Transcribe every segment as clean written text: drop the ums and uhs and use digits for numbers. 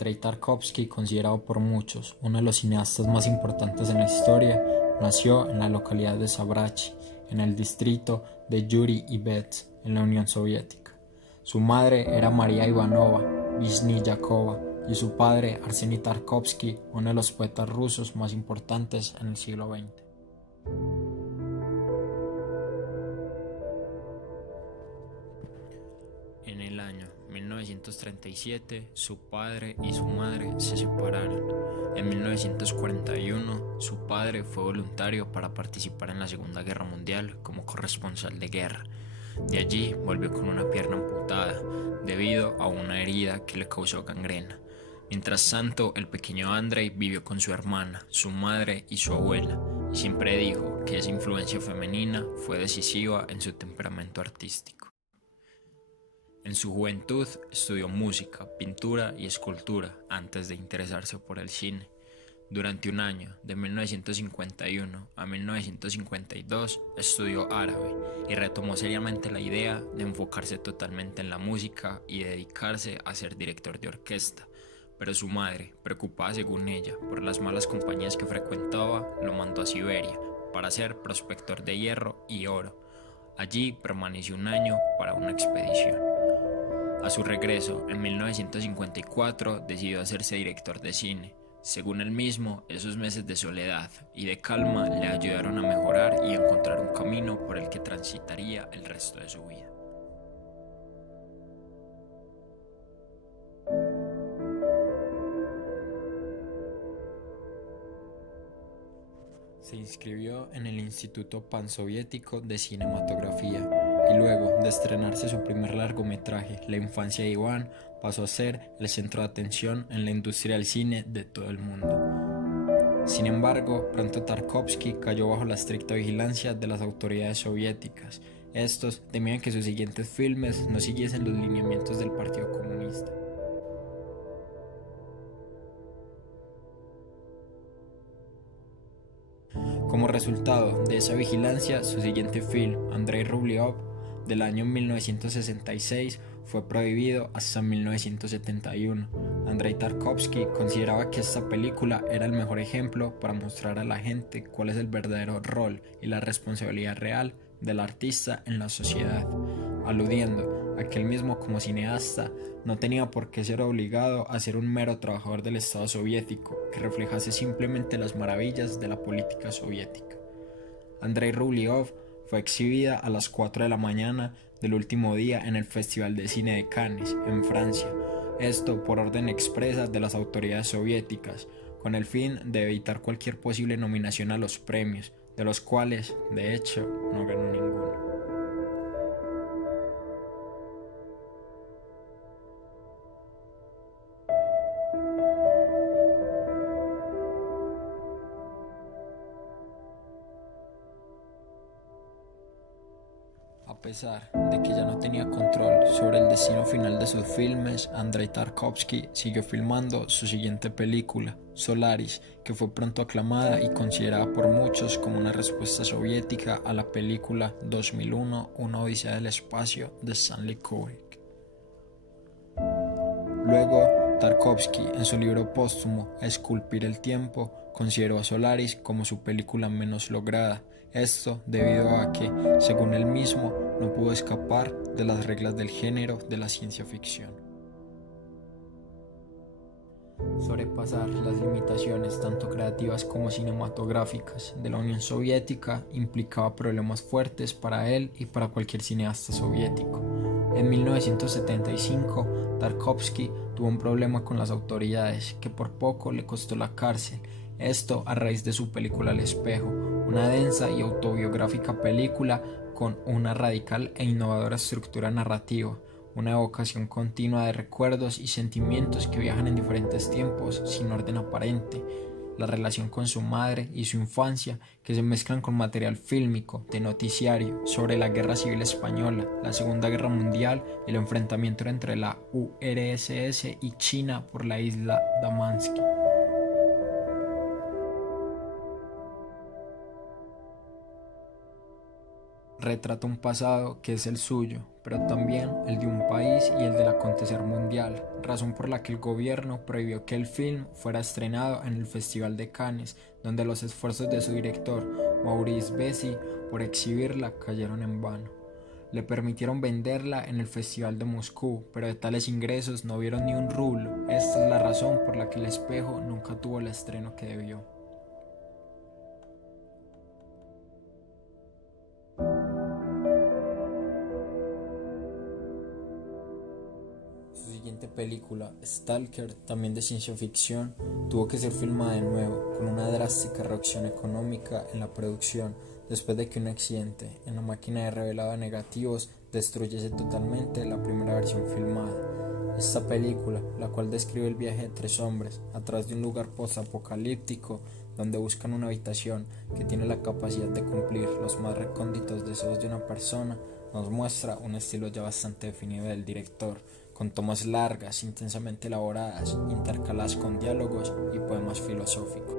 Andrei Tarkovsky, considerado por muchos uno de los cineastas más importantes en la historia, nació en la localidad de Sabrachi, en el distrito de Yuri y Bets, en la Unión Soviética. Su madre era María Ivanova Vishnyakova y su padre Arseny Tarkovsky, uno de los poetas rusos más importantes en el siglo XX. En el año 1937, su padre y su madre se separaron. En 1941, su padre fue voluntario para participar en la Segunda Guerra Mundial como corresponsal de guerra. De allí volvió con una pierna amputada debido a una herida que le causó gangrena. Mientras tanto, el pequeño Andrei vivió con su hermana, su madre y su abuela, y siempre dijo que esa influencia femenina fue decisiva en su temperamento artístico. En su juventud estudió música, pintura y escultura antes de interesarse por el cine. Durante un año, de 1951 a 1952, estudió árabe y retomó seriamente la idea de enfocarse totalmente en la música y dedicarse a ser director de orquesta. Pero su madre, preocupada según ella por las malas compañías que frecuentaba, lo mandó a Siberia para ser prospector de hierro y oro. Allí permaneció un año para una expedición. A su regreso, en 1954, decidió hacerse director de cine. Según él mismo, esos meses de soledad y de calma le ayudaron a mejorar y encontrar un camino por el que transitaría el resto de su vida. Se inscribió en el Instituto Pansoviético de Cinematografía y luego de estrenarse su primer largometraje, La infancia de Iván, pasó a ser el centro de atención en la industria del cine de todo el mundo. Sin embargo, pronto Tarkovsky cayó bajo la estricta vigilancia de las autoridades soviéticas. Estos temían que sus siguientes filmes no siguiesen los lineamientos del Partido Comunista. Como resultado de esa vigilancia, su siguiente film, Andrei Rublev, del año 1966, fue prohibido hasta 1971. Andrei Tarkovsky consideraba que esta película era el mejor ejemplo para mostrar a la gente cuál es el verdadero rol y la responsabilidad real del artista en la sociedad, aludiendo a que él mismo como cineasta no tenía por qué ser obligado a ser un mero trabajador del Estado soviético que reflejase simplemente las maravillas de la política soviética. Andrei Rublev fue exhibida a las 4 de la mañana del último día en el Festival de Cine de Cannes, en Francia, esto por orden expresa de las autoridades soviéticas, con el fin de evitar cualquier posible nominación a los premios, de los cuales, de hecho, no ganó ninguno. A pesar de que ya no tenía control sobre el destino final de sus filmes, Andrei Tarkovsky siguió filmando su siguiente película, Solaris, que fue pronto aclamada y considerada por muchos como una respuesta soviética a la película 2001, Una odisea del espacio de Stanley Kubrick. Luego, Tarkovsky, en su libro póstumo Esculpir el tiempo, consideró a Solaris como su película menos lograda. Esto debido a que, según él mismo, no pudo escapar de las reglas del género de la ciencia ficción. Sobrepasar las limitaciones tanto creativas como cinematográficas de la Unión Soviética implicaba problemas fuertes para él y para cualquier cineasta soviético. En 1975, Tarkovsky tuvo un problema con las autoridades que por poco le costó la cárcel. Esto a raíz de su película El espejo, una densa y autobiográfica película con una radical e innovadora estructura narrativa, una evocación continua de recuerdos y sentimientos que viajan en diferentes tiempos sin orden aparente, la relación con su madre y su infancia que se mezclan con material fílmico, de noticiario, sobre la Guerra Civil Española, la Segunda Guerra Mundial y el enfrentamiento entre la URSS y China por la isla Damansky. retrata un pasado que es el suyo, pero también el de un país y el del acontecer mundial, razón por la que el gobierno prohibió que el film fuera estrenado en el Festival de Cannes, donde los esfuerzos de su director, Maurice Bessy, por exhibirla cayeron en vano. Le permitieron venderla en el Festival de Moscú, pero de tales ingresos no vieron ni un rublo. Esta es la razón por la que El Espejo nunca tuvo el estreno que debió. Su siguiente película, Stalker, también de ciencia ficción, tuvo que ser filmada de nuevo, con una drástica reducción económica en la producción, después de que un accidente en la máquina de revelado de negativos destruyese totalmente la primera versión filmada. Esta película, la cual describe el viaje de tres hombres a través de un lugar post-apocalíptico donde buscan una habitación que tiene la capacidad de cumplir los más recónditos deseos de una persona, nos muestra un estilo ya bastante definido del director, con tomas largas, intensamente elaboradas, intercaladas con diálogos y poemas filosóficos.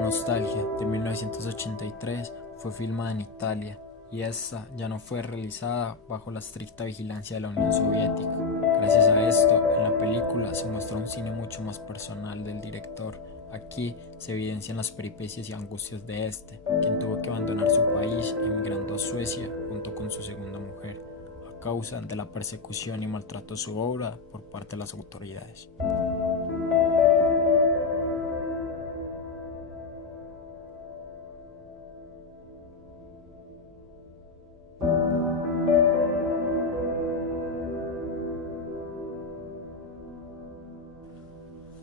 Nostalgia, de 1983, fue filmada en Italia y esta ya no fue realizada bajo la estricta vigilancia de la Unión Soviética. Gracias a esto, en la película se muestra un cine mucho más personal del director. Aquí se evidencian las peripecias y angustias de este, quien tuvo que abandonar su país emigrando a Suecia junto con su segunda mujer, a causa de la persecución y maltrato a su obra por parte de las autoridades.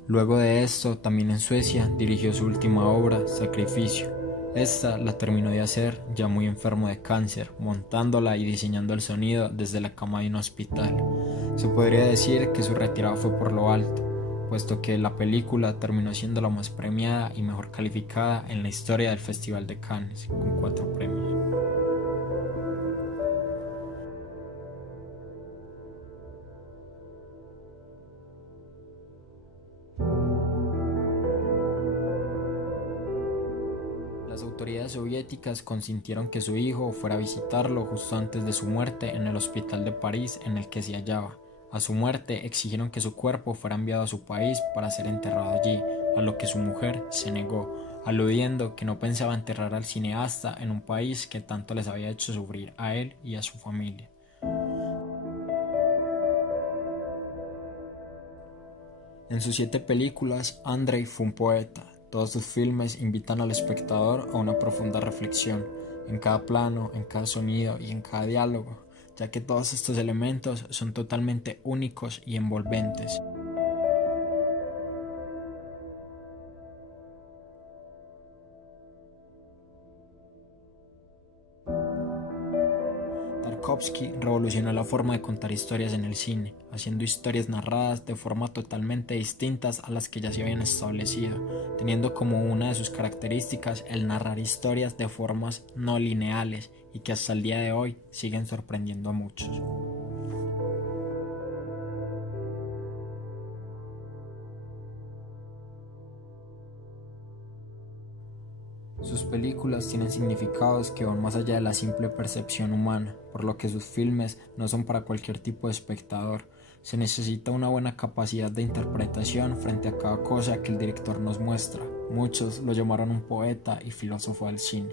Luego de esto, también en Suecia, dirigió su última obra, Sacrificio. Esta la terminó de hacer ya muy enfermo de cáncer, montándola y diseñando el sonido desde la cama de un hospital. Se podría decir que su retirada fue por lo alto, puesto que la película terminó siendo la más premiada y mejor calificada en la historia del Festival de Cannes, con 4 premios. Las autoridades soviéticas consintieron que su hijo fuera a visitarlo justo antes de su muerte en el hospital de París en el que se hallaba. A su muerte exigieron que su cuerpo fuera enviado a su país para ser enterrado allí, a lo que su mujer se negó, aludiendo que no pensaba enterrar al cineasta en un país que tanto les había hecho sufrir a él y a su familia. En sus 7 películas, Andrei fue un poeta. Todos sus filmes invitan al espectador a una profunda reflexión, en cada plano, en cada sonido y en cada diálogo, ya que todos estos elementos son totalmente únicos y envolventes. Tarkovsky revolucionó la forma de contar historias en el cine, haciendo historias narradas de forma totalmente distintas a las que ya se habían establecido, teniendo como una de sus características el narrar historias de formas no lineales y que hasta el día de hoy siguen sorprendiendo a muchos. Sus películas tienen significados que van más allá de la simple percepción humana, por lo que sus filmes no son para cualquier tipo de espectador. Se necesita una buena capacidad de interpretación frente a cada cosa que el director nos muestra. Muchos lo llamaron un poeta y filósofo del cine.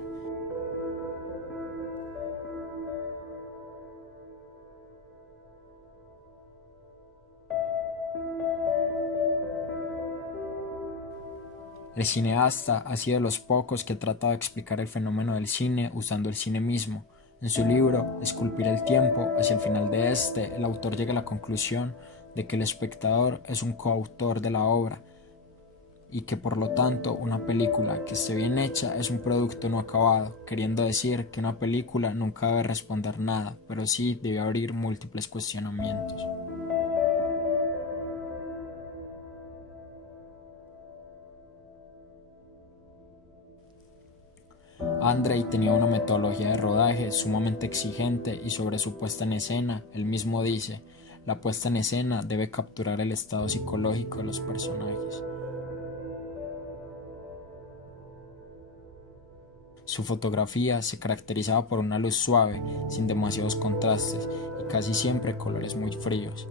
El cineasta ha sido de los pocos que ha tratado de explicar el fenómeno del cine usando el cine mismo. En su libro, Esculpir el tiempo, hacia el final de este, el autor llega a la conclusión de que el espectador es un coautor de la obra y que por lo tanto una película que esté bien hecha es un producto no acabado, queriendo decir que una película nunca debe responder nada, pero sí debe abrir múltiples cuestionamientos. Andrei tenía una metodología de rodaje sumamente exigente y sobre su puesta en escena, él mismo dice: la puesta en escena debe capturar el estado psicológico de los personajes. Su fotografía se caracterizaba por una luz suave, sin demasiados contrastes y casi siempre colores muy fríos.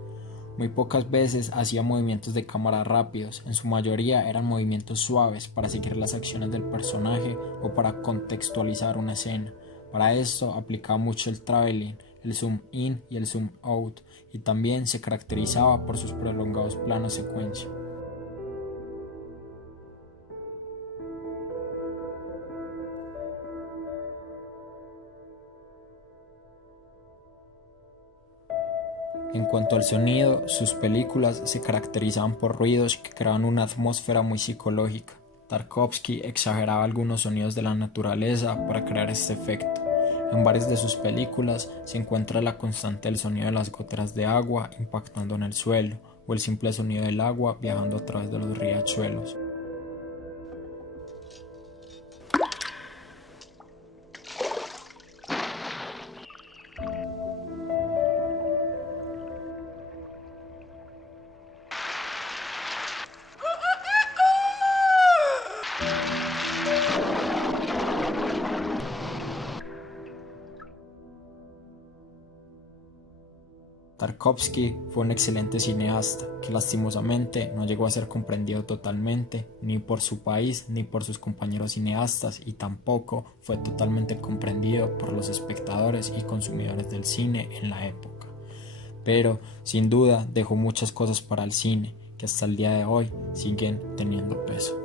Muy pocas veces hacía movimientos de cámara rápidos, en su mayoría eran movimientos suaves para seguir las acciones del personaje o para contextualizar una escena. Para esto aplicaba mucho el traveling, el zoom in y el zoom out, y también se caracterizaba por sus prolongados planos secuencia. En cuanto al sonido, sus películas se caracterizaban por ruidos que creaban una atmósfera muy psicológica. Tarkovsky exageraba algunos sonidos de la naturaleza para crear este efecto. En varias de sus películas se encuentra la constante del sonido de las goteras de agua impactando en el suelo, o el simple sonido del agua viajando a través de los riachuelos. Tarkovsky fue un excelente cineasta que lastimosamente no llegó a ser comprendido totalmente ni por su país ni por sus compañeros cineastas, y tampoco fue totalmente comprendido por los espectadores y consumidores del cine en la época. Pero sin duda dejó muchas cosas para el cine que hasta el día de hoy siguen teniendo peso.